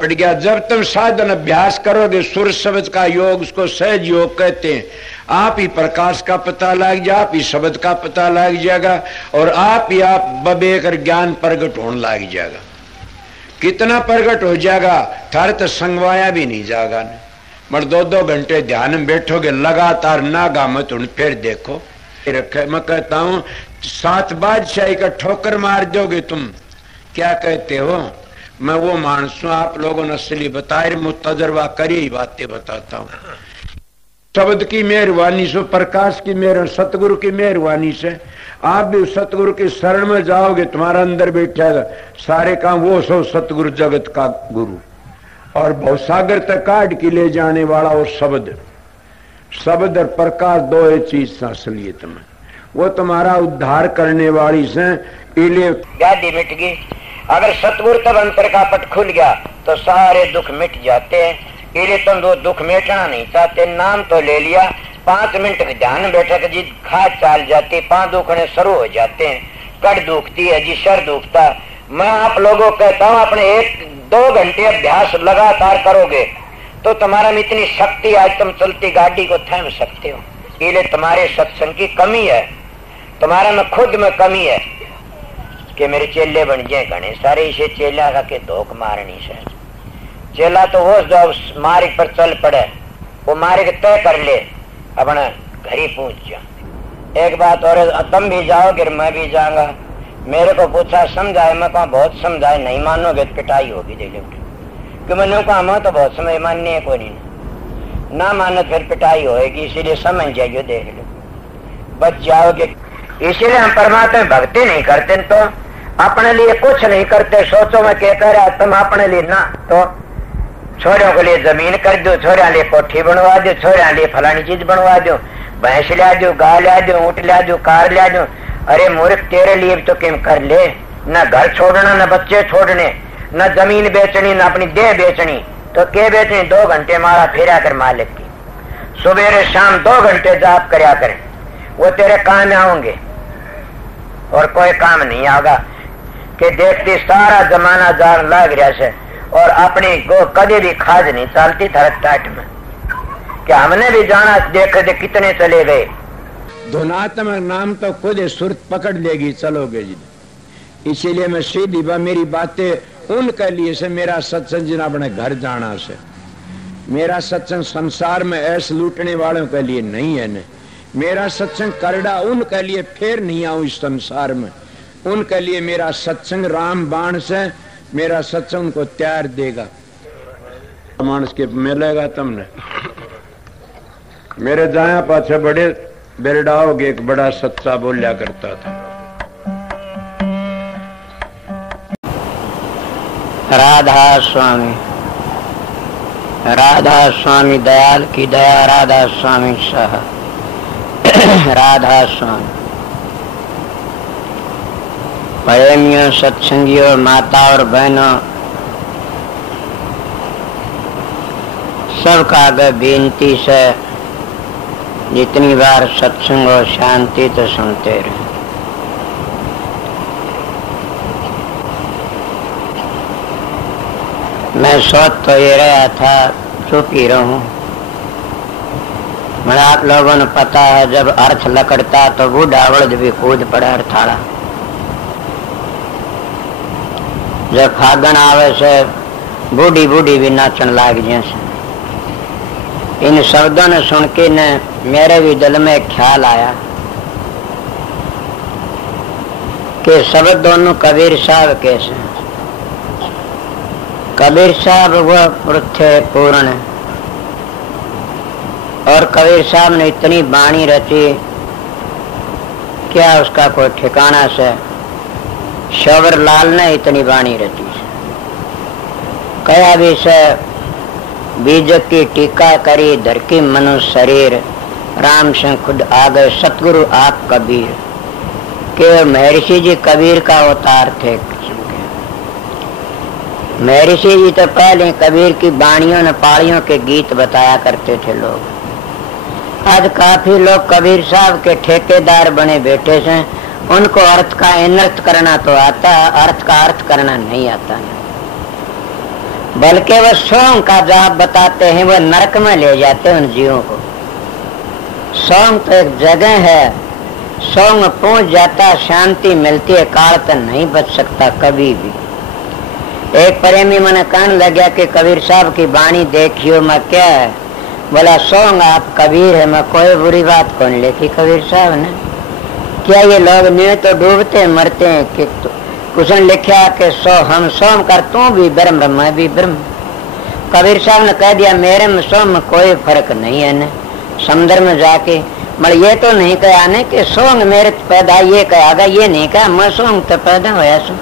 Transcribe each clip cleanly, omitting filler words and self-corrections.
पड़ गया। जब तुम साधन अभ्यास करोगे, सुर शब्द का योग, उसको सहज योग कहते हैं, आप ही प्रकाश का पता लग जाए, आप ही शब्द का पता लग जाएगा और आप ही आप बबेकर ज्ञान प्रगट होने लग जाएगा। कितना प्रगट हो जाएगा, थारे तो संगवाया भी नहीं जाएगा। मगर 2-2 घंटे ध्यान में बैठोगे लगातार, नागा मत उन फिर देखो रखे। मैं कहता हूं 7 बादशाही का ठोकर मार दोगे तुम। क्या कहते हो? मैं वो मानस हूं, आप लोगों ने असली बताए, मुतजर्बा करी बातें बताता हूं। शब्द की मेहरबानी से, प्रकाश की मेहर, सतगुरु की मेहरबानी से आप भी सतगुरु की शरण में जाओगे, तुम्हारा अंदर बैठेगा सारे काम वो सो सतगुरु जगत का गुरु और भवसागर तक काट के ले जाने वाला वो शब्द। शब्द और प्रकाश दो एक चीज से असलियत में वो तुम्हारा उद्धार करने वाली से इले व्याधि मिट गई। अगर सतगुरु तब अंतर का पट खुल गया तो सारे दुख मिट जाते हैं। इले तुम वो दुख मिटना नहीं चाहते, नाम तो ले लिया, 5 मिनट के ध्यान बैठक जी खाद चाल जाती, 5 दुखने शुरू हो जाते हैं, कड़ दुखती है जी, सर दुखता। मैं आप लोगों को कहता हूँ अपने 1-2 घंटे अभ्यास लगातार करोगे तो तुम्हारा में इतनी शक्ति, आज तुम चलती गाड़ी को थाम सकते हो। इले तुम्हारे सत्संग की कमी है, तुम्हारा में खुद में कमी है कि मेरे चेले बन जाए घने सारे, इसे चेला का के धोख मारनी से। चेला तो वो जो मार्ग पर चल पड़े, वो मार्ग तय कर ले, अपना घर ही पहुंच जा। एक बात और, तुम भी जाओगे मैं भी जाऊंगा। मेरे को पूछा समझाए, मैं कहा बहुत समझाए, नहीं मानोगे तो पिटाई होगी दे लो। कि मैंने कहा मैं तो बहुत समय मानने है, कोई नहीं ना मानो फिर पिटाई होगी, इसीलिए समझ जाइए, देख लो बच जाओगे। इसीलिए हम परमात्मा भक्ति नहीं करते तो अपने लिए कुछ नहीं करते। सोचो मैं क्या कह रहा, तुम अपने लिए ना तो छोरों के लिए जमीन कर दो, छोरा लिए कोठी बनवा दो, छोरा लिए फलानी चीज बनवा दो, भैंस ला दो, गाय ला दो, ऊँट ला दो, कार ला दो। अरे मूर्ख, तेरे लिए तो किम कर ले, न घर छोड़ना, न बच्चे छोड़ने, न जमीन बेचनी, न अपनी देह बेचनी। तो क्या बेचनी? 2 घंटे मारा फेरा कर मालिक की, सुबह शाम 2 घंटे जाप करया करें, वो तेरे काम में आऊंगे और कोई काम नहीं आएगा। कि देखती सारा जमाना जान लग रहा से और अपनी को कभी भी खाज नहीं चलती थरक टाट में कि हमने भी जाना, देख दे कितने चले गए। धुनात्मक नाम तो खुद सुरत पकड़ लेगी, चलोगे जी। इसीलिए मैं सीधी मेरी बातें उनके लिए से, मेरा सत्संग जिन अपने घर जाना से, मेरा सत्संग संसार में ऐसे लूटने वालों के लिए नहीं है न। मेरा सत्संग करड़ा उनके लिए फिर नहीं आऊं इस संसार में, उनके लिए मेरा सत्संग राम बाण से, मेरा सत्संग उनको त्यार देगा। मानस के मिलेगा तुमने। मेरे जाया पाछे बड़े बेरडाओगे, एक बड़ा सच्चा बोलिया करता था। राधा स्वामी, राधा स्वामी दयाल की दया, राधा स्वामी शाह, राधा स्वामी। प्रेमियों, सत्संगियों, माता और बहनों, सबका आगे बेनती से जितनी बार सत्संग और शांति तो सुनते रहे। मैं सोच तो ये रहा था चुप ही रहूं, मैं आप लोगों ने पता है जब अर्थ लकड़ता तो बूढ़ा वृद्ध भी कूद पड़े अर्थाड़ा। जब फागण आवे से बूढ़ी बूढ़ी भी नाचन लाग जैसे। इन शब्दों ने सुन के ने मेरे भी दिल में एक ख्याल आया कि शब्द दोनों कबीर साहब कैसे। कबीर साहब वह पृथ्वी पूर्ण है और कबीर साहब ने इतनी बाणी रची, क्या उसका कोई ठिकाना से। शबर लाल ने इतनी बाणी रची, कया भी से बीज की टीका करी, धर की मनुष्य शरीर, राम से खुद आ गए सतगुरु आप कबीर। के महर्षि जी कबीर का अवतार थे। महर्षि जी तो पहले कबीर की बाणियों ने पाड़ियों के गीत बताया करते थे लोग। आज काफी लोग कबीर साहब के ठेकेदार बने बैठे हैं, उनको अर्थ का अनर्थ करना तो आता, अर्थ का अर्थ करना नहीं आता। बल्कि वह सोम का जवाब बताते हैं, वह नरक में ले जाते हैं उन जीवों को। सोम तो एक जगह है, सोम में पहुंच जाता शांति मिलती है, काल तो नहीं बच सकता कभी भी। एक प्रेमी मैंने कहने लगा कि कबीर साहब की वाणी देखियो। मैं क्या है? बोला सोंग आप कबीर है। मैं कोई बुरी बात कौन लिखी कबीर साहब ने? क्या ये लोग नहीं तो डूबते मरते हैं कि कुछ ने लिखा कि हम सोम कर तू भी ब्रह्म मैं भी ब्रह्म। कबीर साहब ने कह दिया मेरे में सोम में कोई फर्क नहीं है न। समुद्र में जाके मगर ये तो नहीं कहा ने कि सोंग मेरे पैदा ये कहा, ये नहीं कहा मैं सोंग तो पैदा होया सो।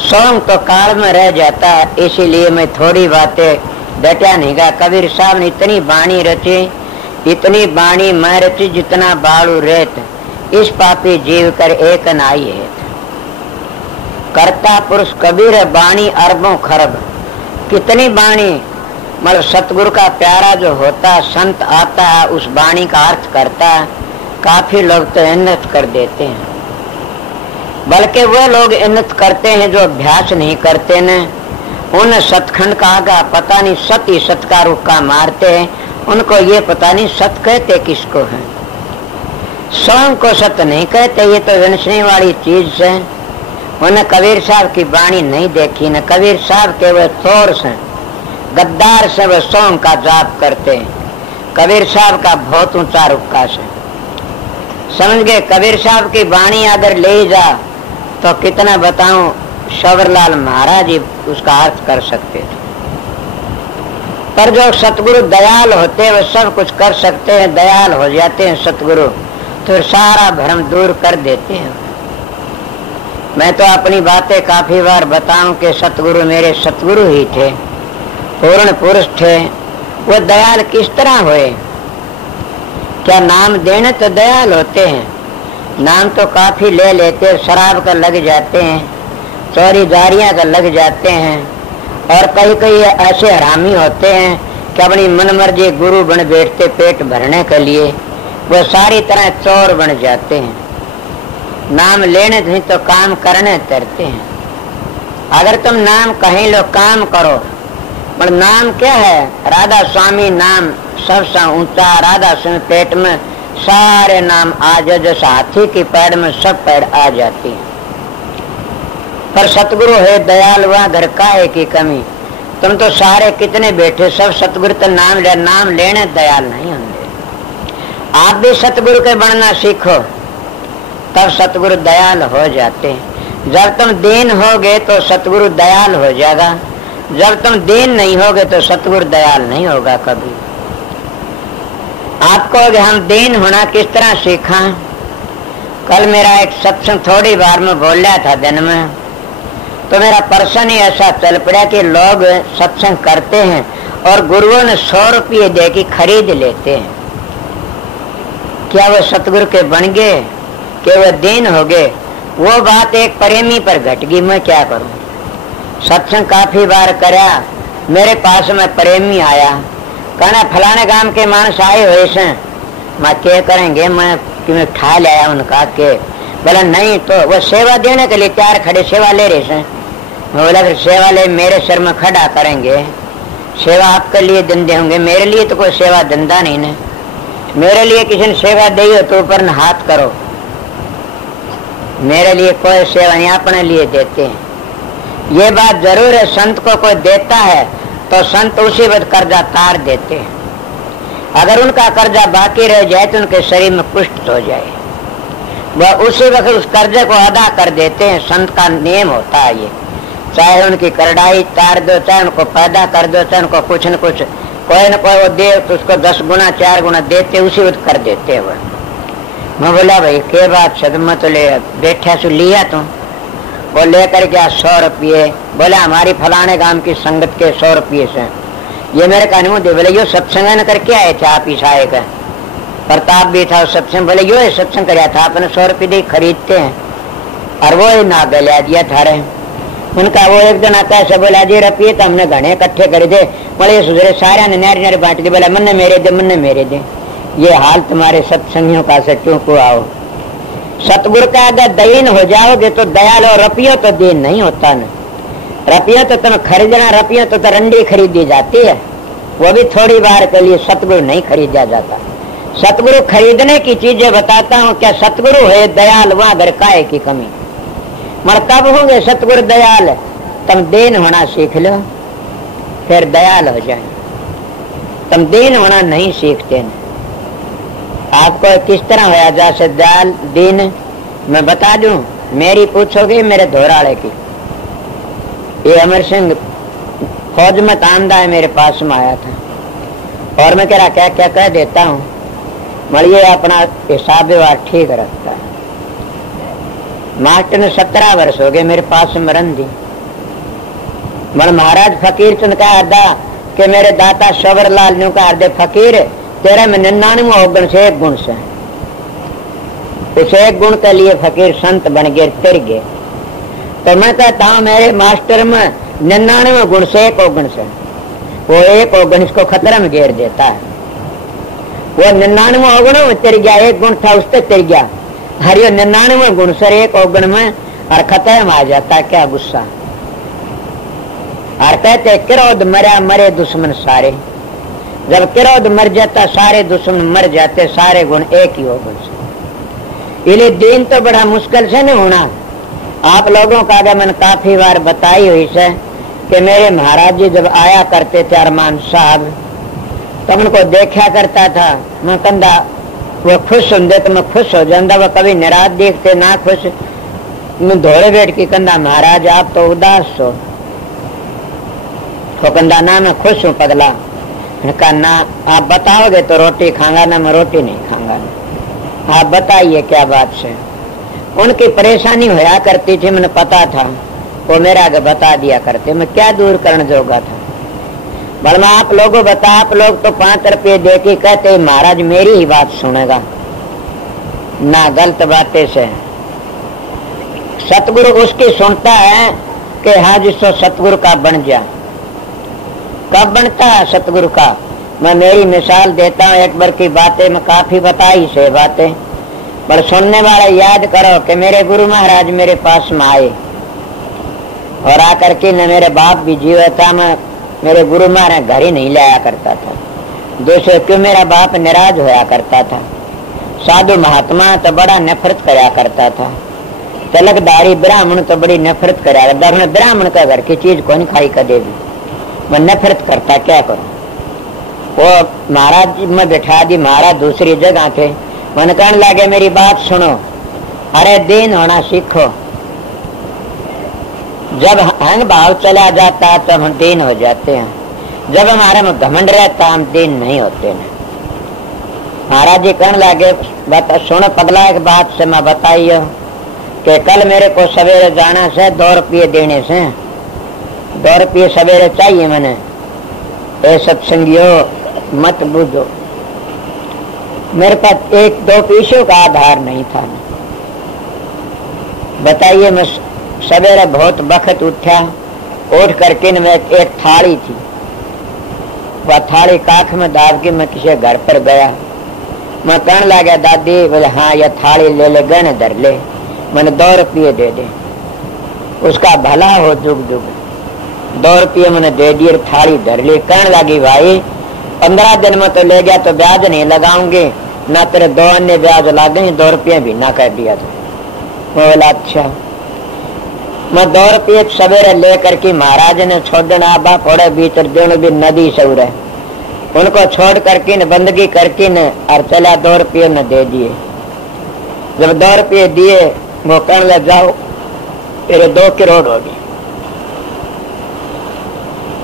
सोंग तो काल में रह जाता है, इसीलिए मैं थोड़ी बातें डटा नहीं गा। कबीर साहब ने इतनी बाणी रची, इतनी बाणी मैं रची जितना बाड़ू रेत, इस पापी जीव कर एक नाई है। कर्ता पुरुष कबीर बाणी अरबों खरब। कितनी बाणी मतलब सतगुरु का प्यारा जो होता संत आता है उस बाणी का अर्थ करता है। काफी लोग तो इन्नत कर देते हैं, बल्कि वो लोग इन्नत करते हैं जो अभ्यास नहीं करते न। उन सतखंड का आगा पता नहीं सत ही सत का रुक्का मारते हैं, उनको ये पता नहीं सत कहते किसको है। सोम को सत नहीं कहते, ये तो विनसने वाली चीज है। उन्हें कबीर साहब की वाणी नहीं देखी न। कबीर साहब के वे चोर से गद्दार से वे सोम का जाप करते हैं। कबीर साहब का बहुत ऊंचा रुक्का से समझ गए। कबीर साहब की वाणी अगर ले जा तो कितना बताऊं, शबरलाल महाराज जी उसका अर्थ कर सकते थे। पर जो सतगुरु दयाल होते हैं वे सब कुछ कर सकते हैं, दयाल हो जाते हैं सतगुरु तो सारा भ्रम दूर कर देते हैं। मैं तो अपनी बातें काफी बार बताऊं कि सतगुरु मेरे सतगुरु ही थे, पूर्ण पुरुष थे। वो दयाल किस तरह हुए? क्या नाम देने तो दयाल होते हैं, नाम तो काफी ले लेते, शराब का लग जाते हैं, चोरी जारियां का लग जाते हैं, और कई कई ऐसे हरामी होते हैं कि अपनी मनमर्जी गुरु बन बैठते पेट भरने के लिए, वो सारी तरह चोर बन जाते हैं। नाम लेने नहीं तो काम करने तरते हैं। अगर तुम नाम कहीं लो काम करो, पर नाम क्या है? राधा स्वामी नाम सबसे ऊंचा। राधा स्वामी पेट में सारे नाम आ जाए, जैसे हाथी की पैर में सब पैर आ जाती है। पर सतगुरु है दयाल, वहाँ घर का है की कमी। तुम तो सारे कितने बैठे सब सतगुरु तो नाम लेने दयाल नहीं होंगे। आप भी सतगुरु के बनना सीखो, तब सतगुरु दयाल हो जाते हैं। जब तुम दीन होगे तो सतगुरु दयाल हो जाएगा, जब तुम दीन नहीं होगे तो सतगुरु दयाल नहीं होगा कभी। आपको हम दीन होना किस तरह सीखा? कल मेरा एक सत्संग थोड़ी बार में बोल रहा था दिन में, तो मेरा पर्सन ही ऐसा चल पड़ा कि लोग सत्संग करते हैं और गुरुओं ने 100 रुपये दे के खरीद लेते हैं। क्या वो सतगुरु के बन गए कि वो दीन हो गए? वो बात एक प्रेमी पर घट गई। मैं क्या करूं? सत्संग काफी बार करा, मेरे पास में प्रेमी आया, कहना फलाने गांव के मानस आए हुए से। मैं क्या करेंगे, मैं ठा लाया उनका के। बोला नहीं, तो वो सेवा देने के लिए तैयार खड़े, सेवा ले रहे से। मैं बोला फिर सेवा ले मेरे सर में खड़ा करेंगे, सेवा आपके लिए धंधे होंगे, मेरे लिए तो कोई सेवा धंधा नहीं है। मेरे लिए किसी ने सेवा दी हो तो ऊपर हाथ करो, मेरे लिए कोई सेवा नहीं, अपने लिए देते हैं। ये बात जरूर है, संत को कोई देता है तो संत उसी वक्त कर्जा तार देते हैं। अगर उनका कर्जा बाकी रह जाए तो उनके शरीर में कुष्ठ हो जाए, वह उसी वक्त उस कर्जे को अदा कर देते हैं। संत का नियम होता है ये, चाहे उनकी करड़ाई तार दो, चाहे उनको पैदा कर दो, चाहे उनको कुछ न कुछ कोई न कोई वो दे तो उसको 10 गुना 4 गुना देते, उसी वक्त कर देते वह। मैं बोला भाई क्या बात सदमा तो ले बैठा सु लिया तुम? वो लेकर गया 100 रुपये। बोला हमारी फलाने गांव की संगत के 100 रुपये से। ये मेरे कानून दे। बोले यो सत्संग न करके आए थे आप ईसाए का? प्रताप भी था सत्संग। बोले यो सत्संग कराया था आपने, 100 रुपये दे खरीदते हैं। और वो ना गला दिया थारे उनका। वो एक जना कैसे बोला जी रुपये तो हमने घने इकट्ठे कर दे। बोले सुधरे सारा ने नारे नारे बांट दे। बोला मन मेरे दे, मन मेरे दे। ये हाल तुम्हारे सत्संगियों का से क्यों को आओ? सतगुरु का अगर दीन हो जाओगे तो दयाल और रुपये तो दीन नहीं होता न। रुपया तो तुम खरीदना, रुपया तो रंडी खरीदी जाती है, वो भी थोड़ी बार के लिए। सतगुरु नहीं खरीदा जाता। सतगुरु खरीदने की चीजें बताता हूँ। क्या सतगुरु है दयाल, वहां अगर काहे की कमी। मगर कब होंगे सतगुरु दयाल? तुम दीन होना सीख लो, फिर दयाल हो जाए। तुम दीन होना नहीं सीखते न। आपको किस तरह होया जैसे दयाल दीन मैं बता दूं। मेरी पूछोगे मेरे धोराड़े की। ये अमर सिंह फौज में तामदा है, मेरे पास में आया था और मैं कह रहा क्या क्या कह देता हूँ। मलिए अपना हिसाब व्यवहार ठीक रखता है। मास्टर ने 17 वर्ष हो गए मेरे पास में रन दी। मन महाराज फकीर चंद का अर्दा कि मेरे दाता शबर लाल न्यू का अर्दे फकीर तेरे में 99 अवगुण से 1 गुण से, उस 1 गुण के लिए फकीर संत बन गए, तिर गए। तो मैं कहता हूँ मेरे मास्टर में 99 गुण से 1 अवगुण से, वो 1 अवगुण इसको खतरे में घेर देता है। वो 99 अवगुणों में तिर गया, 1 गुण था उस पर तिर गया। हरियो 99 गुण से 1 अवगुण में और खतरे में आ जाता। क्या गुस्सा। और कहते क्रोध मरा मरे दुश्मन सारे। जब क्रोध मर जाता सारे दुश्मन मर जाते, सारे गुण एक ही अवगुण से। इसलिए दिन तो बड़ा मुश्किल से नहीं होना। आप लोगों का अगर मैंने काफी बार बताई हुई से कि मेरे महाराज जी जब आया करते थे अरमान साहब, तो उनको देखा करता था मैं कंधा। वो खुश होंगे तो मैं खुश हो जाता, वो कभी निराश देखते ना खुश। मैं धोड़े बैठ के कंधा महाराज आप तो उदास हो। तो कंधा ना मैं खुश हूँ पगला। कहा ना आप बताओगे तो रोटी खाऊंगा, ना मैं रोटी नहीं खाऊंगा। आप बताइए क्या बात से। उनकी परेशानी होया करती थी, मैंने पता था, वो मेरा आगे बता दिया करते। मैं क्या दूर करने जोगा था। बलमा आप लोगों बता, आप लोग तो 5 रुपये दे के कहते महाराज मेरी ही बात सुनेगा ना, गलत बातें से। सतगुरु उसकी सुनता है कि हाँ जिसको सतगुरु का बन जा। कब बनता है सतगुरु का? मैं मेरी मिसाल देता हूँ। एक बार की बातें मैं काफी बताई से बातें, पर सुनने वाले याद करो कि मेरे गुरु महाराज मेरे पास में आए और आकर के न मेरे बाप भी जीवे था। मैं मेरे गुरु महाराज घर ही नहीं लाया करता था। दूसरे क्यों मेरा बाप निराज होया करता था। साधु महात्मा तो बड़ा नफरत कराया करता था। तिलकधारी ब्राह्मण तो बड़ी नफरत कराया करता। ब्राह्मण का घर की चीज कौन खाई कदे भी, मैं नफरत करता। क्या करूं। वो महाराज में बैठा दी। महाराज दूसरी जगह थे। मन कहने लगे मेरी बात सुनो, अरे दीन होना सीखो। जब अहंग भाव चला जाता है तब हम दीन हो जाते हैं। जब हमारे में घमंड रहता हम दीन नहीं होते हैं। महाराज जी कहने लगे सुनो पगला, एक बात से मैं बताइए कि कल मेरे को सवेरे जाना से 2 रुपये देने से, 2 रुपये सवेरे चाहिए मैंने। ए सत्संगियों मत बूझो, मेरे पास 1-2 पैसों का आधार नहीं था। बताइए मैं सवेरे बहुत वक्त उठा, उठ करके मैं एक थाली थी, वह थाली काख में दाब के मैं किसी घर पर गया। मैं कहने लगा दादी, बोले हाँ यह थाली ले ले, गहने धर ले, मैंने 2 रुपये दे दे, उसका भला हो जुग जुग। 2 रुपये मैंने दे दिए, थाली धर ली। कहने लगी भाई 15 दिन में तो ले गया तो ब्याज नहीं लगाऊंगे ना, तेरे 2 अन्य ब्याज लागे, 2 रुपये भी ना कर दिया था। मैं बोला अच्छा। मैं 2 रुपये सवेरे लेकर के महाराज ने छोड़ना आबा पड़े भीतर देने भी नदी से उड़े, उनको छोड़ करके न बंदगी करके न और चला 2 रुपये न दे दिए। जब 2 रुपये दिए वो कहने लग जाओ तेरे 2 करोड़ हो गए,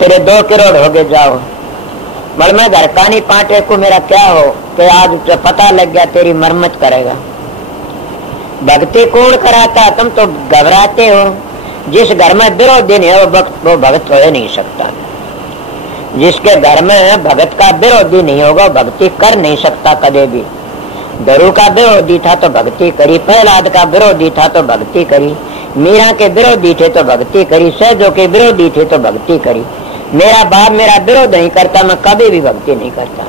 तेरे 2 करोड़ हो गए जाओ। बल मैं घर का नहीं पाटे को मेरा क्या हो कि आज तो पता लग गया तेरी मरम्मत करेगा। भक्ति कौन कराता? तुम तो घबराते हो। जिस घर में विरोधी नहीं है वो भगत हो नहीं सकता। जिसके घर में भगत का विरोधी नहीं होगा भक्ति कर नहीं सकता कदे भी। गुरु का विरोधी था तो भक्ति करी, प्रहलाद का विरोधी था तो भक्ति करी, मीरा के विरोधी थे तो भक्ति करी, सहजों के विरोधी थे तो भक्ति करी। मेरा बाप मेरा विरोध नहीं करता, मैं कभी भी भक्ति नहीं करता।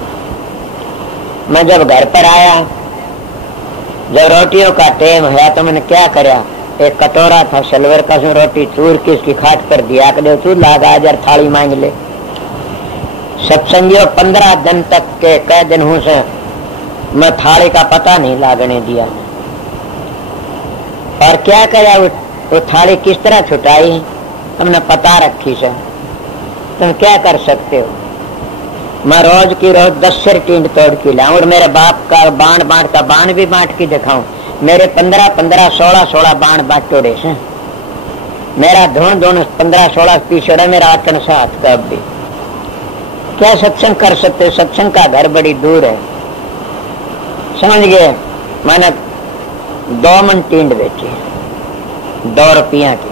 मैं जब घर पर आया, जब रोटियों का टाइम है तो मैंने क्या करा, एक कटोरा था सिल्वर का, उसमें रोटी चूर की उसकी खाट कर दिया कर तू लागा जर थाली मांग ले। सत्संगियों 15 दिन तक के कई दिन हूं से मैं थाली का पता नहीं लागने दिया। और क्या करा वो थाली किस तरह छुटाई हमने पता रखी से, तुम क्या कर सकते हो। मैं रोज की रोज 10 सिर टींड तोड़ के लाऊं और मेरे बाप का बाण का बाण भी बांट के दिखाऊं। मेरे 15 16 बाण बांटोड़े से, मेरा दोनों 15-16 पीछड़ा मेरा आटन साथ का भी। क्या सत्संग कर सकते, सत्संग का घर बड़ी दूर है, समझ गए। मैंने 2 मन टींड बेची 2 रुपया की,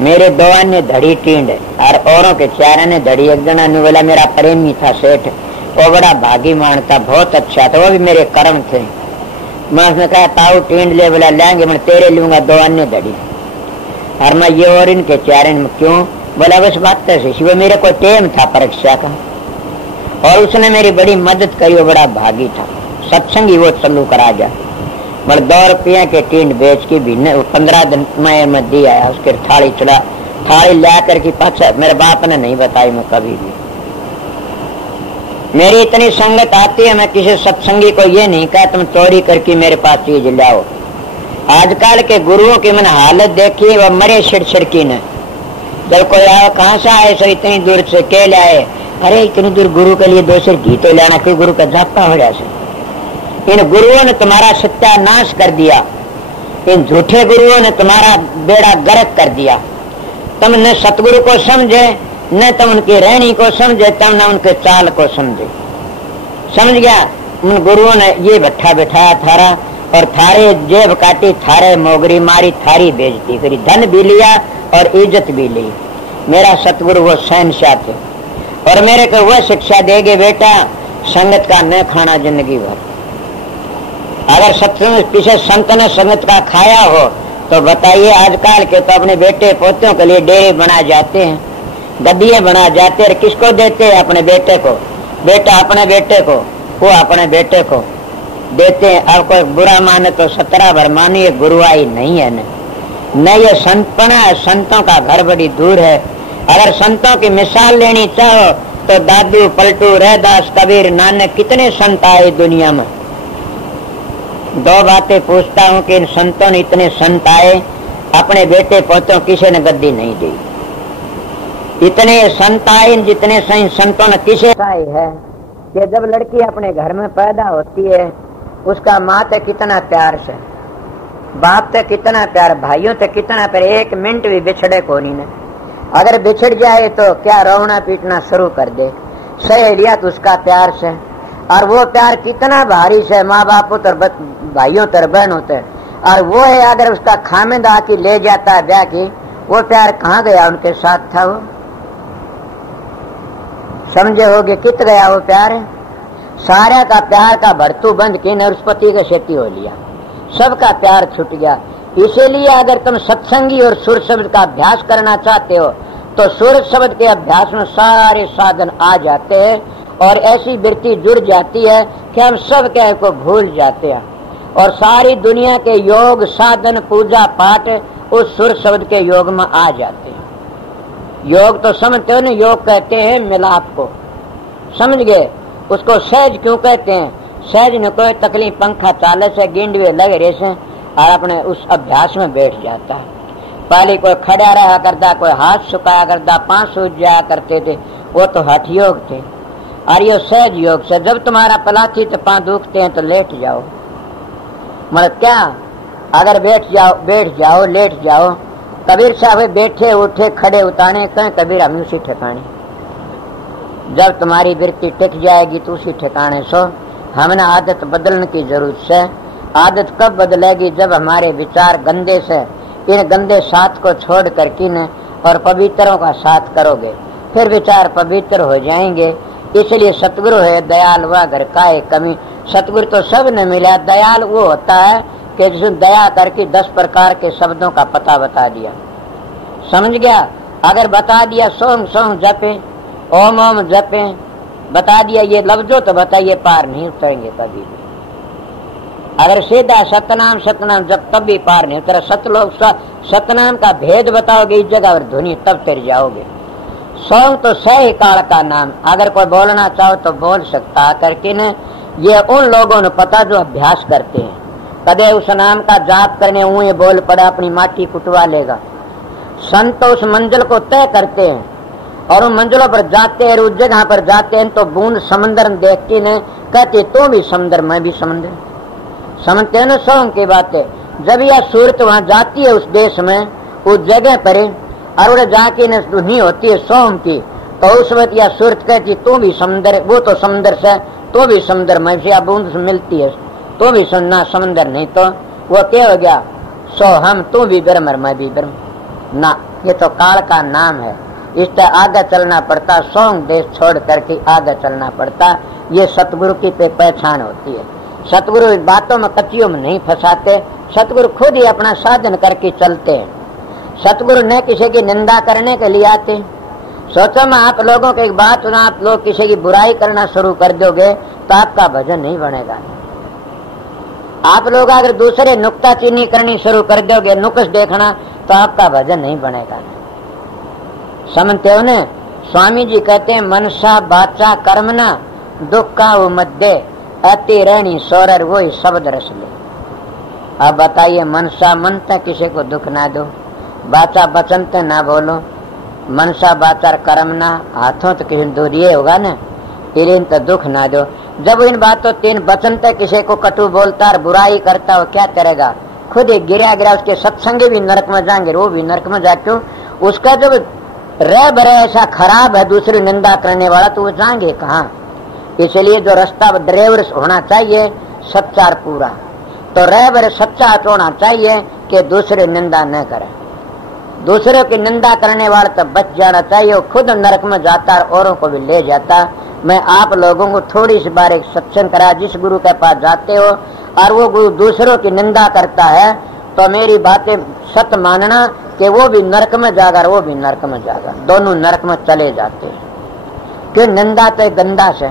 मेरे 2 अन्य धड़ी टींड और औरों के 4 ने धड़ी। एक जना ने बोला मेरा प्रेमी था सेठ, वो बड़ा भागी मानता, बहुत अच्छा था, वो भी मेरे कर्म थे। मैं उसने कहा ताऊ टींड ले, बोला लेंगे, मैं तेरे लूंगा 2 अन्य धड़ी। और मैं ये और इनके 4 में क्यों, बोला बस बात से वो मेरे को टेम था परीक्षा का और उसने मेरी बड़ी मदद करी, वो बड़ा भागी था, सत्संगी वो चलू करा जा। मैं 2 रुपया के टींड बेच के भी 15 दिन में दी आया। उसके थाली ला करके पाछा मेरे बाप ने नहीं बताई मैं कभी भी। मेरी इतनी संगत आती है, मैं किसी सत्संगी को ये नहीं कहा तुम चोरी करके मेरे पास चीज लाओ। आजकल के गुरुओं की मैंने हालत देखी, वह मरे छिड़ की ने। जब कोई आओ कहाँ से आए, सो इतनी दूर से के लाए, अरे इतनी दूर गुरु के लिए 2 सिर घी तो लाना, कोई गुरु का झापा हो जाए। इन गुरुओं ने तुम्हारा सत्यानाश कर दिया, इन झूठे गुरुओं ने तुम्हारा बेड़ा गर्क कर दिया। तुम न सतगुरु को समझे, न तुम उनकी रहनी को समझे, तुम न उनके चाल को समझे। समझ गया, उन गुरुओं ने ये भट्ठा बैठाया थारा और थारे जेब काटी, थारे मोगरी मारी, थारी बेइज्जती करी, धन भी लिया और इज्जत भी ली। मेरा सतगुरु वो शहंशाह थे और मेरे को वह शिक्षा देगे बेटा संगत का न खाना जिंदगी भर। अगर सत्संग पीछे संत ने संगत का खाया हो तो बताइए, आजकल के तो अपने बेटे पोतों के लिए डेरे बना जाते हैं, गद्दियां बना जाते हैं, किसको देते हैं, अपने बेटे को। बेटा अपने बेटे को, वो अपने बेटे को देते हैं। अब कोई बुरा माने तो 17 भर माने, ये गुरुआई नहीं है न ये संतपना है। संतों का घर बड़ी दूर है। अगर संतों की मिसाल लेनी चाहो तो दादू पलटू रहदास कबीर नानक कितने संत आए दुनिया में। 2 बातें पूछता हूँ कि इन संतों ने इतने संत आए, अपने बेटे पोतों किसी ने गद्दी नहीं दी। इतने संत आए जितने संतों ने किसे आए है कि जब लड़की अपने घर में पैदा होती है उसका माँ तो कितना प्यार से, बाप तो कितना प्यार, भाइयों तो कितना प्यार, 1 मिनट भी बिछड़े को नहीं ने। अगर बिछड़ जाए तो क्या रोना पीटना शुरू कर दे। सहेलियां तो उसका प्यार से, और वो प्यार कितना भारी से, माँ बाप तर भाइयों तर बहन होते। और वो है अगर उसका खामिद आके ले जाता है ब्याह की, वो प्यार कहाँ गया, उनके साथ था वो। समझे होगे कित गया वो प्यार। सारा का प्यार का भरतू बंद की नरस्पति के खेती हो लिया, सबका प्यार छूट गया। इसीलिए अगर तुम सत्संगी और सुर शब्द का अभ्यास करना चाहते हो तो सुर शब्द के अभ्यास में सारे साधन आ जाते हैं और ऐसी वृत्ति जुड़ जाती है कि हम सब क्या को भूल जाते हैं और सारी दुनिया के योग साधन पूजा पाठ उस सुर शब्द के योग में आ जाते हैं। योग तो समझते हो ना, योग कहते हैं मिलाप को, समझ गए। उसको सहज क्यों कहते हैं, सहज न कोई तकलीफ पंखा चाले से गिंडवे लगे रहे से और अपने उस अभ्यास में बैठ जाता है। पहले कोई खड़ा रहा करता, कोई हाथ सुखाया करता, 5 सूझ जाया करते थे, वो तो हठ योग थे। और ये सहज योग से जब तुम्हारा पलाथी तो 5 दुखते हैं तो लेट जाओ, मतलब क्या, अगर बैठ जाओ लेट जाओ। कबीर साहब बैठे उठे खड़े उताने कहें, कबीर हम उसी ठिकाने। जब तुम्हारी वृत्ति टिक जाएगी तो उसी ठिकाने सो। हमने आदत बदलने की जरूरत है। आदत कब बदलेगी, जब हमारे विचार गंदे से इन गंदे साथ को छोड़ कर किन और पवित्रों का साथ करोगे, फिर विचार पवित्र हो जाएंगे। इसलिए सतगुरु है दयाल वह घर का एक कमी। सतगुरु तो सब ने मिला, दयाल वो होता है कि जिसने दया करके 10 प्रकार के शब्दों का पता बता दिया। समझ गया। अगर बता दिया सोम सोम जपे, ओम ओम जपे, बता दिया ये लफ्जों तो बताइए पार नहीं उतरेंगे कभी भी। अगर सीधा सतनाम सतनाम जब तब भी पार नहीं तेरा सतलोक सतनाम का भेद बताओगे इस जगह और ध्वनि तब तेर जाओगे। सौंग तो सही काल का नाम, अगर कोई बोलना चाहो तो बोल सकता करके न, ये उन लोगों ने पता जो अभ्यास करते हैं। कदे उस नाम का जाप करने हुए बोल पड़ा अपनी माटी कुटवा लेगा। संत उस मंजिल को तय करते हैं और उन मंजिलों पर जाते हैं, उस जगह पर जाते हैं तो बूंद समंदर देख के न कहते तू भी समंदर मैं भी समंदर। समझते हैं ना सौंग की बातें। जब यह सूरत वहां जाती है उस देश में उस जगह पर और उन्हें जाके नहीं होती है सोम की, तो उस वक्त यह सूरत कहती तू भी समंदर, वो तो समंदर से तो भी समंदर में से बूंद से मिलती है तो भी सुनना समंदर नहीं तो वो क्या हो गया सो हम तू भी ब्रह्म मैं भी ब्रह्म ना। ये तो काल का नाम है, इससे आगे चलना पड़ता, सौंग देश छोड़ करके आगे चलना पड़ता। ये सतगुरु की पहचान होती है। सतगुरु इस बातों में कच्चियों में नहीं फंसाते, सतगुरु खुद ही अपना साधन करके चलते हैं। सतगुरु न किसी की निंदा करने के लिए आते। सोचो मैं आप लोगों की एक बात, आप लोग किसी की बुराई करना शुरू कर दोगे तो आपका भजन नहीं बनेगा। आप लोग अगर दूसरे नुक्ताचीनी करनी शुरू कर दोगे, नुक्स देखना, तो आपका भजन नहीं बनेगा। समझते हो ने? स्वामी जी कहते हैं मनसा बाचा कर्मना दुख का वो मध्य अति रहनी सोरर वही शब्द रस ले। अब बताइए मनसा मनते किसी को दुख ना दो, बाचा बचनते ना बोलो, मनसा बाचार कर्मना हाथों तो किसी दूर ये होगा ना, इलेन तो दुख ना दो। जब इन बातों तीन बचनते किसी को कटु बोलता और बुराई करता वो क्या करेगा? खुद ही गिरा उसके सत्संगी भी नरक में जाएंगे, वो भी नरक में जाके उसका जब रह बरे ऐसा खराब है दूसरी निंदा करने वाला तो वो जाएंगे कहाँ? इसलिए जो रास्ता ड्राइवर होना चाहिए सच्चा पूरा, तो रह बरे सच्चा होना चाहिए कि दूसरे निंदा न करे। दूसरों की निंदा करने वाला तो बच जाना चाहिए, खुद नरक में जाता और औरों को भी ले जाता। मैं आप लोगों को थोड़ी सी बार एक सत्संग करा, जिस गुरु के पास जाते हो और वो गुरु दूसरों की निंदा करता है तो मेरी बातें सत मानना कि वो भी नरक में जागा और वो भी नरक में जागा, दोनों नरक में चले जाते हैं। कि निंदा तो गंदा से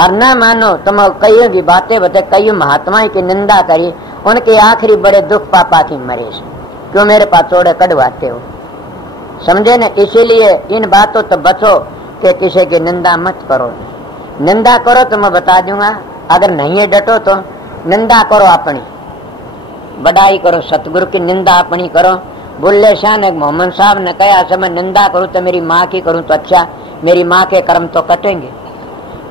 और न मानो तुम कईयों की बातें बता, कईयों महात्माओं की निंदा करी, उनके आखिरी बड़े दुख पापा की मरे से क्यों मेरे पास चोड़े कढ़वाते हो? समझे न? इसीलिए इन बातों तो बचो कि किसी की निंदा मत करो। निंदा करो तो मैं बता दूंगा, अगर नहीं है डटो तो निंदा करो, अपनी बड़ाई करो, सतगुरु की निंदा अपनी करो। बुल्ले शाह ने मोहम्मद साहब ने कहा मैं निंदा करूं तो मेरी माँ की करूं तो अच्छा, मेरी माँ के कर्म तो कटेंगे।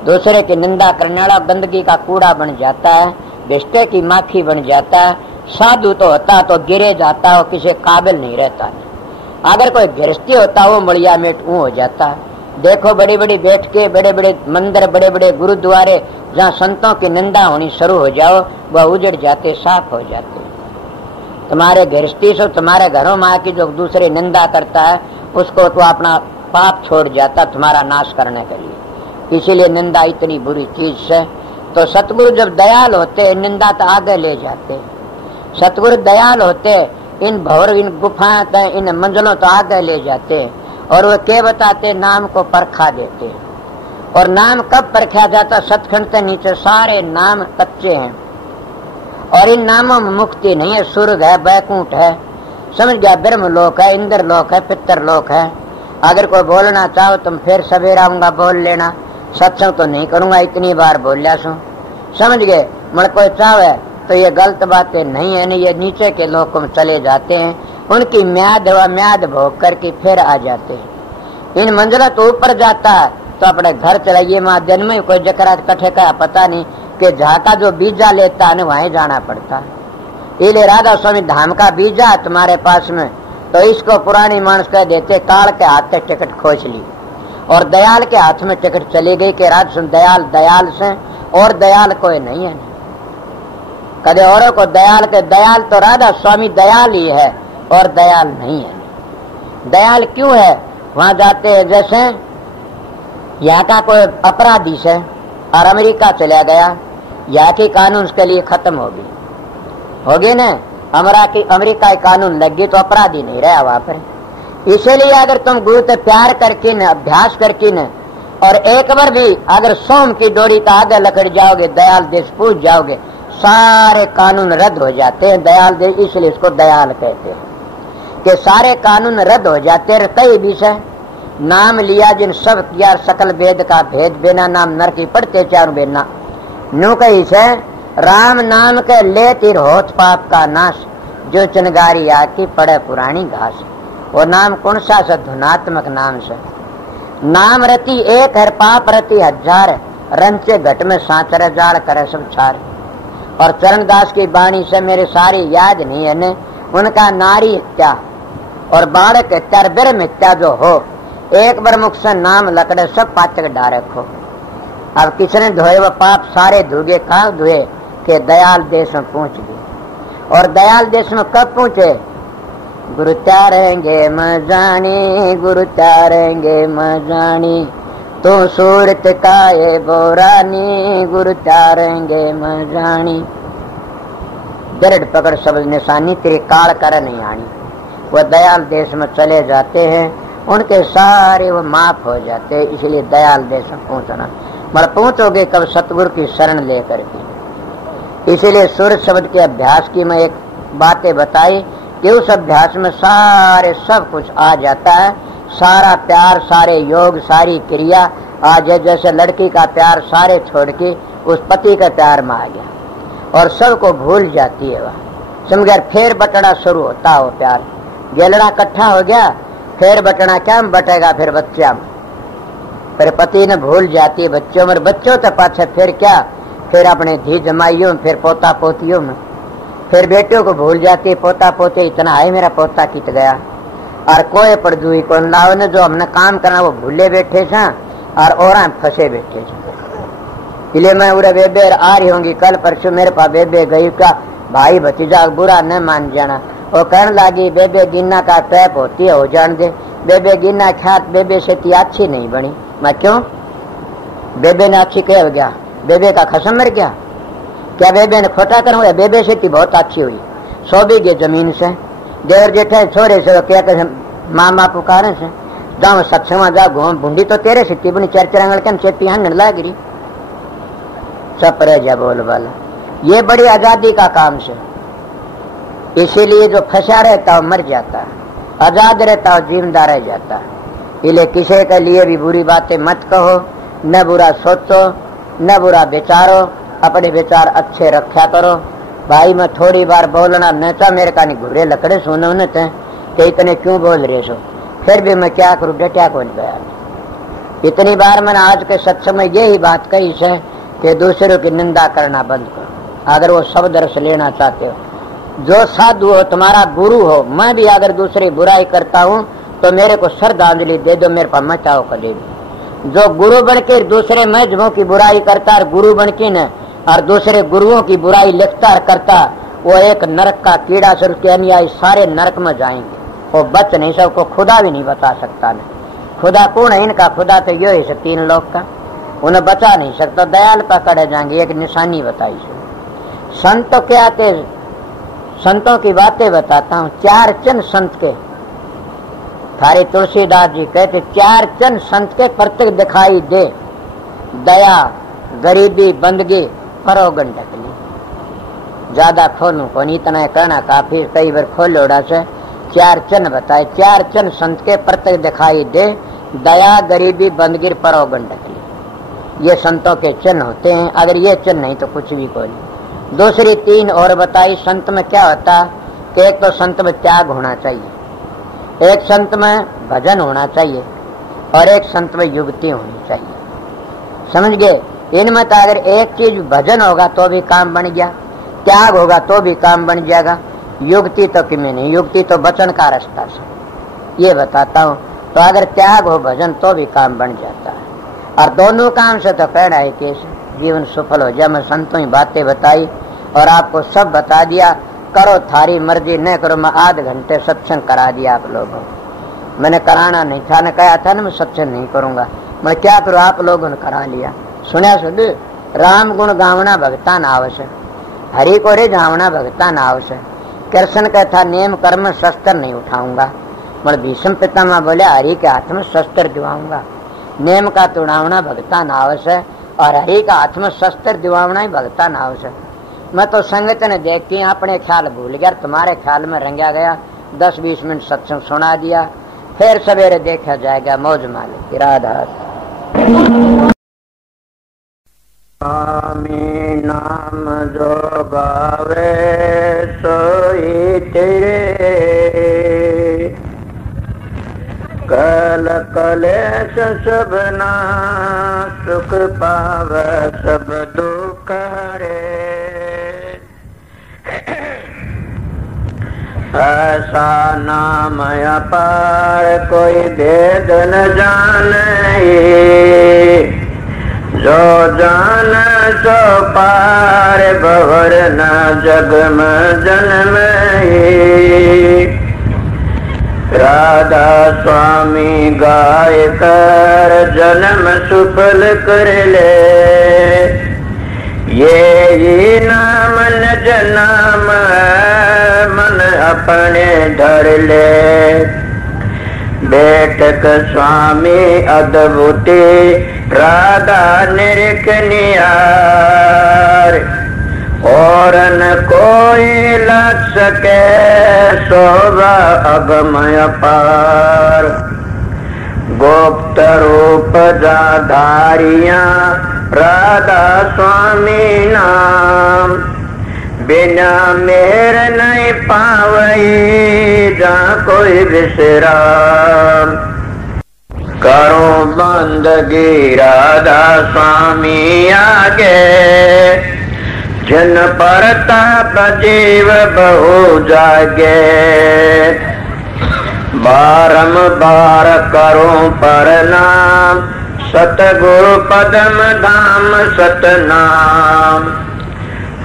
दूसरे की निंदा करने वाला गंदगी का कूड़ा बन जाता है, बिस्टे की माखी बन जाता है। साधु तो होता तो गिरे जाता हो, किसी काबिल नहीं रहता। अगर कोई गृहस्थी होता वो मड़िया मेट हो जाता। देखो बड़ी बड़ी बैठके, बड़े बड़े मंदिर, बड़े बड़े गुरुद्वारे जहाँ संतों की निंदा होनी शुरू हो जाओ वह उजड़ जाते, साफ हो जाते। तुम्हारे गृहस्थी से तुम्हारे घरों में आके जो दूसरी निंदा करता है उसको तो अपना पाप छोड़ जाता तुम्हारा नाश करने के लिए। इसीलिए निंदा इतनी बुरी चीज है। तो सतगुरु जब दयाल होते निंदा तो आगे ले जाते। सतगुरु दयाल होते इन भवर, इन गुफा, इन मंजिलों तो आगे ले जाते और वो क्या बताते? नाम को परखा देते। और नाम कब परखा जाता? सतखंड से नीचे सारे नाम कच्चे हैं और इन नामों में मुक्ति नहीं है। स्वर्ग है, बैकुंठ है, समझ गया, ब्रह्म लोक है, इंद्र लोक है, पितर लोक है। अगर कोई बोलना चाहो तुम फिर सवेरा आऊंगा बोल लेना, सत्संग तो नहीं करूंगा, इतनी बार बोल लिया सो, समझ गए। मन कोई चाहे तो ये गलत बातें नहीं है, नहीं ये नीचे के लोग में चले जाते हैं, उनकी म्याद भोग करके फिर आ जाते हैं। इन मंजिला तो ऊपर जाता है तो अपने घर चलाइए, माँ दिन में कोई जकरा कठे का पता नहीं कि झाका जो बीजा लेता है वहीं जाना पड़ता। इले राधा स्वामी धाम का बीजा तुम्हारे पास में तो इसको पुरानी मानस कह देते काल के हाथ से टिकट खोज ली और दयाल के हाथ में टिकट चली गई कि राज सुन दयाल दयाल से और दयाल कोई नहीं है। कदे औरों को दयाल के दयाल तो राधा स्वामी दयाल ही है और दयाल नहीं है। दयाल क्यों है? वहां जाते हैं जैसे यहाँ का कोई अपराधी से और अमेरिका चला गया, यहाँ की कानून उसके लिए खत्म होगी न, अमेरिका की कानून लग गई तो अपराधी नहीं रहा वहां पर। इसीलिए अगर तुम गुरु से प्यार करके न, अभ्यास करके न, और एक बार भी अगर सोम की डोरी का आगे लकड़ जाओगे, दयाल देश पूछ जाओगे, सारे कानून रद्द हो जाते हैं। दयाल देश इसलिए इसको दयाल कहते हैं कि सारे कानून रद्द हो जाते हैं। कई विषय नाम लिया जिन सब किया सकल वेद का भेद बिना नाम नर की पढ़ते चारों बेना नु कही से राम नाम के ले तीर होत पाप का नाश जो चनगारी आकी पड़े पुरानी घास। वो नाम कौन सा से धुनात्मक नाम से नाम रति एक है पाप रति हजार रंचे घट में सांचर जाल करे सब छार। और चरणदास की वाणी से मेरे सारी याद नहीं है ने उनका नारी हत्या और बालक हत्या ब्रह्म हत्या जो हो एक बार मुख से नाम लकड़े सब पाचक डारे खो। अब किसने धोए वो पाप सारे धुगे कहाँ धुए के दयाल देश में पहुंच गए। और दयाल देश में कब पहुंचे? गुरु त्यारेंगे मजानी गुरु त्यारेंगे मजानी तो सूरत काये बोरानी गुरु त्यारेंगे मजानी। दरड़ पकड़ शब्द निशानी तेरी काल कर नहीं आनी। वो दयाल देश में चले जाते हैं उनके सारे वो माफ हो जाते। इसलिए दयाल देश में पहुंचना मतलब पहुंचोगे कब? सतगुरु की शरण लेकर के। इसीलिए सूरज शब्द के अभ्यास की मैं एक बातें बताई कि उस अभ्यास में सारे सब कुछ आ जाता है। सारा प्यार सारे योग सारी क्रिया आज जैसे लड़की का प्यार सारे छोड़ के उस पति का प्यार में आ गया और सबको भूल जाती है। वह समझ फिर बटना शुरू होता है वो प्यार। गेलड़ा इकट्ठा हो गया फिर बटना क्या में बटेगा? फिर बच्चा में। फिर पति ने भूल जाती है बच्चों में। बच्चों तो पाछे फिर क्या? फिर अपने धी जमाइयों में फिर पोता पोतियों में। फिर बेटियों को भूल जाती है पोता पोते इतना है मेरा पोता कित गया। और कोई पड़दुई को लाओ ने जो हमने काम करना वो भूले बैठे सा और फंसे बैठे सा। इसलिए मैं उरे बेबे आ रही होंगी कल परसों मेरे पास बेबे गई का भाई भतीजा बुरा न मान जाना। वो कहने लगी बेबे गिन्ना का पैप होती है हो जान दे। बेबे गिन्ना ख्यात बेबे से ती अच्छी नहीं बनी। मैं क्यों? बेबे ने अच्छी कह गया बेबे का खसम मर गया क्या? बेबे ने खोटा कर हुआ? बेबे से ती बहुत अच्छी हुई 100 बीघे जमीन से देवर जेठे छोरे से क्या कर मामा पुकारे से जाओ सत्संग जा घूम बूंदी तो तेरे से ती बनी चरचरंगल के चेती हन लागिरी सब पर जा बोल वाला। ये बड़ी आजादी का काम से। इसीलिए जो फंसा रहता है मर जाता है, आजाद रहता है जिम्मेदार रह जाता है। इसलिए किसी के लिए भी बुरी बातें मत कहो, न बुरा सोचो, न बुरा विचारो, अपने विचार अच्छे रखा करो। भाई मैं थोड़ी बार बोलना नेता मेरे का नहीं घुरे लकड़े सुनो न थे इतने क्यों बोल रहे सो? फिर भी मैं क्या करूं डटा कौन गया। इतनी बार मैंने आज के सत्संग में यही बात कही है कि दूसरों की निंदा करना बंद करो। अगर वो शब्द रस लेना चाहते हो, जो साधु हो तुम्हारा गुरु हो, मैं भी अगर दूसरी बुराई करता हूँ तो मेरे को श्रद्धांजलि दे दो, मेरे पास मचाओ कर दे दो। जो गुरु बनके दूसरे मजहबों की बुराई करता और गुरु बनके न और दूसरे गुरुओं की बुराई लिखता करता, वो एक नरक का कीड़ा से उसके अनुयायी सारे नरक में जाएंगे। वो बच नहीं सबको खुदा भी नहीं बचा सकता। न खुदा कौन है? इनका खुदा तो यो है 3 लोग का, उन्हें बचा नहीं सकता। दयाल पकड़े जाएंगे। एक निशानी बताई से संतों के आते, संतों की बातें बताता हूँ। 4 चिन्ह संत के थारे तुलसीदास जी कहते 4 चिन्ह संत के प्रत्येक दिखाई दे, दया गरीबी बंदगी परोगन ढकली। ज्यादा खोलू को नहीं, इतना कहना काफी, कई बार खोलोड़ा से 4 चिन्ह बताए। 4 चिन्ह संत के प्रत्येक दिखाई दे, दया गरीबी बंदगी परोगन ढकली। ये संतों के चिन्ह होते हैं। अगर ये चिन्ह नहीं तो कुछ भी कोई नहीं। दूसरी 3 और बताई। संत में क्या होता कि एक तो संत में त्याग होना चाहिए, एक संत में भजन होना चाहिए और एक संत में युक्ति होनी चाहिए। समझ गए? इनमें तो अगर एक चीज भजन होगा तो भी काम बन गया, त्याग होगा तो भी काम बन जाएगा, युक्ति तो किमें नहीं। युक्ति तो वचन का रास्ता से ये बताता हूँ। तो अगर त्याग हो भजन तो भी काम बन जाता है। और दोनों काम से तो कहना है कि जीवन सफल हो जाए। मैं संतों की बातें बताई और आपको सब बता दिया। करो थारी मर्जी, न करो मैं आध घंटे सत्संग करा दिया आप लोगों। मैंने कराना नहीं था, न कहा था ना मैं सत्संग नहीं करूंगा। मैं क्या करूँ, आप लोगों ने करा लिया। सुना सुध राम गुण गावना भगतान आवश्यक, हरि को रे जावना भगतान आवश्यक। कृष्ण कहता नेम कर्म शस्त्र नहीं उठाऊंगा। मतलब भीष्म पितामह बोले हरि के हाथ में शस्त्र दिवाऊंगा। नेम का तुड़ावना भगतान आवश्यक और हरि का हाथ में शस्त्र दिवावना ही भगतान आवश्यक। मैं तो संगत ने देख के अपने ख्याल भूल गया, तुम्हारे ख्याल में रंगा गया। 10-20 मिनट सत्संग सुना दिया, फिर सवेरे देखा जाएगा। मौज मालिक इरादा। स्वामी नाम जो गावे सोई तेरे, कल कलेश सब ना सुख पावे सब दुख हरे। ऐसा नाम अपार कोई भेद न जाने, जो जान सो पार भवर न जग में जन्म। राधा स्वामी गाय कर जन्म सुफल कर ले, ये नाम निज नाम मन अपने धर ले। बैठक स्वामी अद्भुति राधा निरख निहार, और न कोई लग सके शोभा अगमय पार। गुप्त रूप धारिया राधा स्वामी नाम, बिना मेर नहीं पावई जा कोई विश्राम। करो बंदगी राधा स्वामी आगे, जिन परताप जीव बहु जागे। बारंबार करो प्रणाम, सतगुरु पदम धाम सतनाम।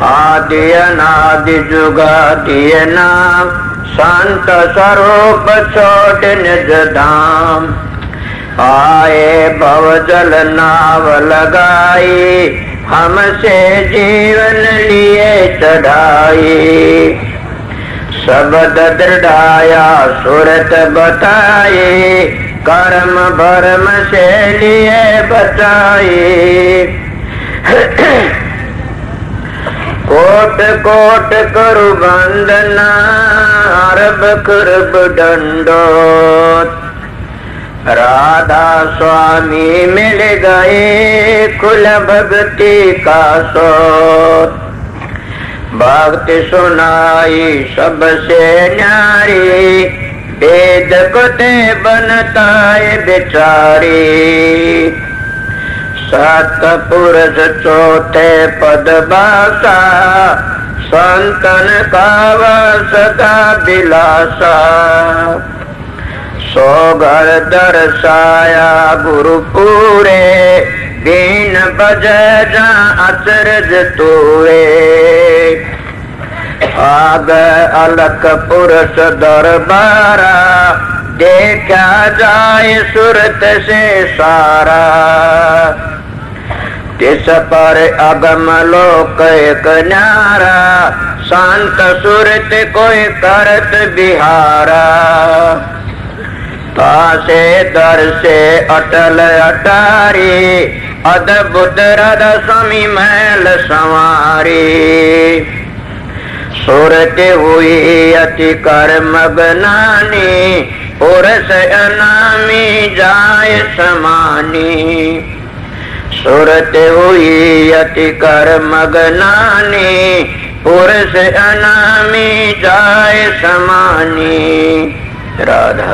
आदि अनादि जुगादि नाम, शांत स्वरूप छोड़ निज धाम। आए भव जल नाव लगाई, हमसे जीवन लिए चढ़ाई। शब्द दृढ़ाया सुरत बताई, कर्म भरम से लिए बचाई। कोट कोट करु वंदना, अरब खरब दंडोत। राधा स्वामी मिल गए कुल भक्ति का सोत। भक्ति सुनाई सबसे न्यारी, वेद कुते बनताए बिचारी। सतपुरुष चौथे पद बासा, संतन का सदा बिलासा। सो घर दर्शाया गुरु पूरे, दीन बजे जा अचरज तूरे। आग अलख पुरुष दरबारा, देखा जाए सुरत से सारा। तिस पर अगम लोक एक न्यारा, शांत सुरत कोई करत बिहारा। तासे दर से अटल अटारी, अद्भुत राधा स्वामी महल संवारी। सुरत हुई अति कर मगनानी, पुरुष अनामी जाय समानी। सुरत हुई अति कर मगनानी, पुरुष अनामी जाय समानी। राधा